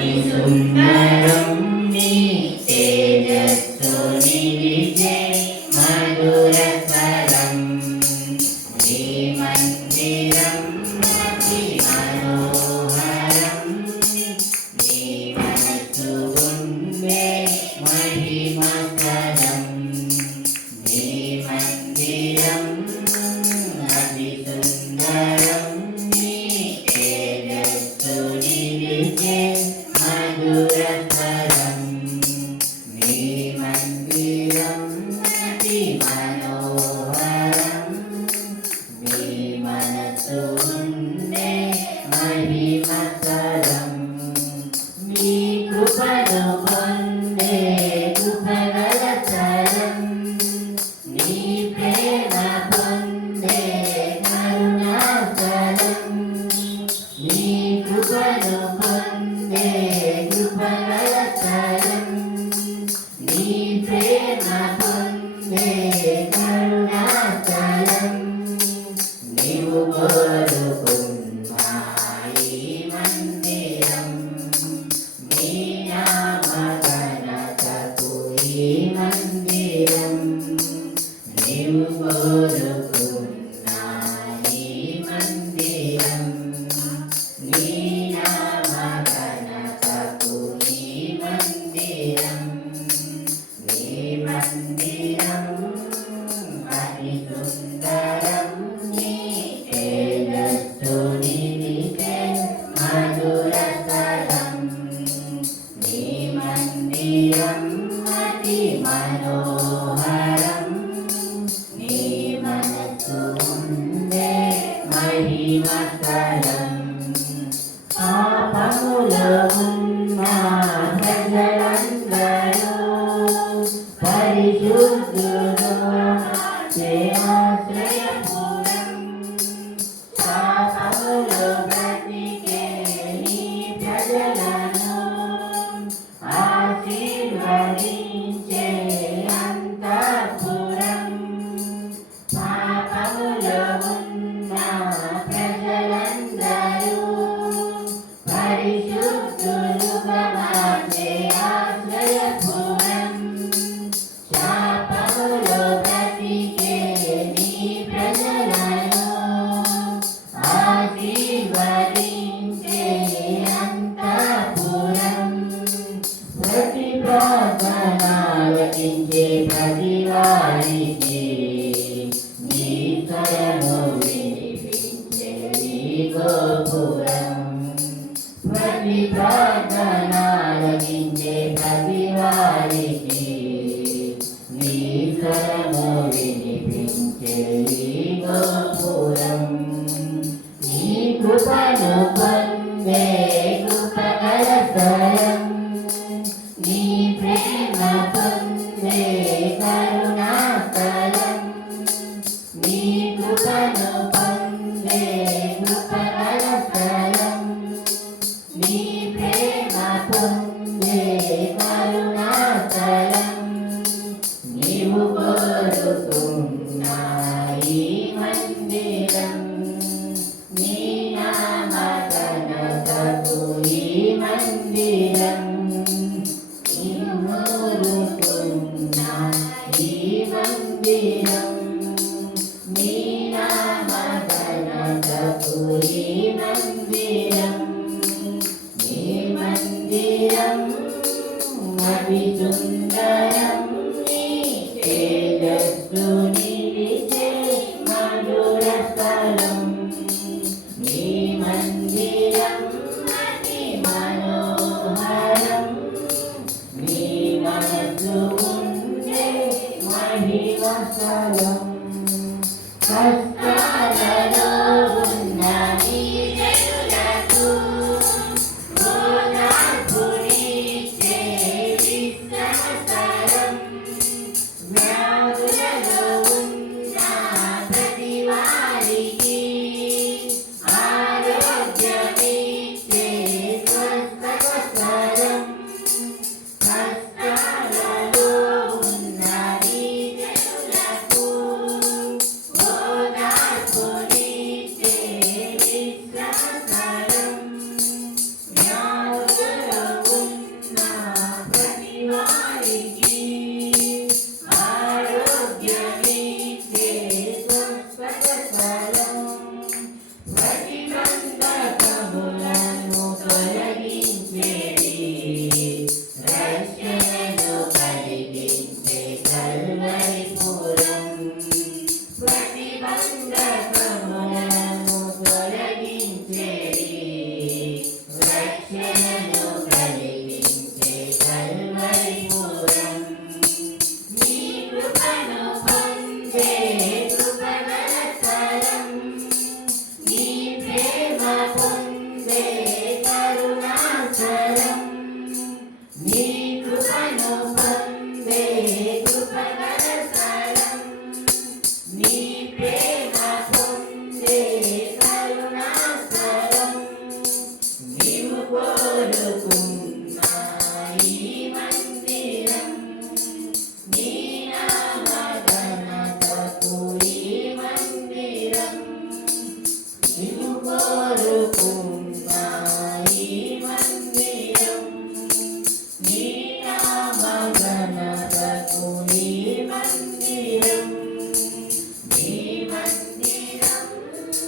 అతి సుందరం నీ తేజస్సు నిలిచే మధుర స్వరం నీ మందిరం అతి మనోహరం నీ మనసు ఉండే మహిమకరం నీ మందిరం అతి సుందరం నీ తేజస్సు నిలిచే మధుర స్వరం నీ మందిరం అతి మనోహరం నీ మనసు ఉండే మహిమకరం నీ కృపను పొందే కృపగల తరం నీ ప్రేమ పొందే కరుణాకరం నీ కృపను పొందే కృపగల తరం నీ ప్రేమ పొందే కరుణాకరం నీవు కోరుకున్న ఈ మందిరం నీ నామఘనతకు ఈ మందిరం నీవు కోరుకున్న ఈ మందిరం నీ నామఘనతకు ఈ మందిరం నీ మందిరం అతి సుందరం నీ తేజస్సు నిలిచే మధుర స్వరం నీ మందిరం అతి మనోహరం నీ మనసు ఉండే మహిమకరం పాపములో ఉన్న ప్రజలందరూ పరిశుద్ధులు ఆశ్రయపురం పాపములో బ్రతికే నీ ప్రజలను ఆశీర్వదించే అంతఃపురం పాపములో ఉన్న ప్రజలందరూ పరిశుద్ధులుగా మార్చే ఆశ్రయపురం శాపములో బ్రతికే నీ ప్రజలను ఆశీర్వదించే అంతఃపురం ప్రతి ప్రార్థన ఆలకించే ప్రతి వారికి నీ స్వరము వినిపించే నీ గోపురం ప్రతి ప్రార్థన ఆలకించే ప్రతి వారికి నీ స్వరము వినిపించే నీ గోపురం నీ కృపను పొందే కృపగల స్వరం నీ ప్రేమ పొందే కరుణాకరం నీ కృపను పొందే కృపగల స్వరం నీ ప్రేమ పొందే కరుణాకరం నీవు కోరుకున్న ఈ మందిరం నీ నామఘనతకు ఈ మందిరం నీవు కోరుకున్న ఈ మందిరం నీ నామఘనతకు ఈ మందిరం నీ మందిరం అతి సుందరం నీ తేజస్సు నిలిచే మధుర స్వరం నీ మందిరం అతి మనోహరం నీ మనసు ఉండే మహిమకరం కష్టాలలో ఉన్న నీ జనులకు ఓదార్పునిచ్చే విశ్రామకరం నిన్ను కోరుకుంటున్నా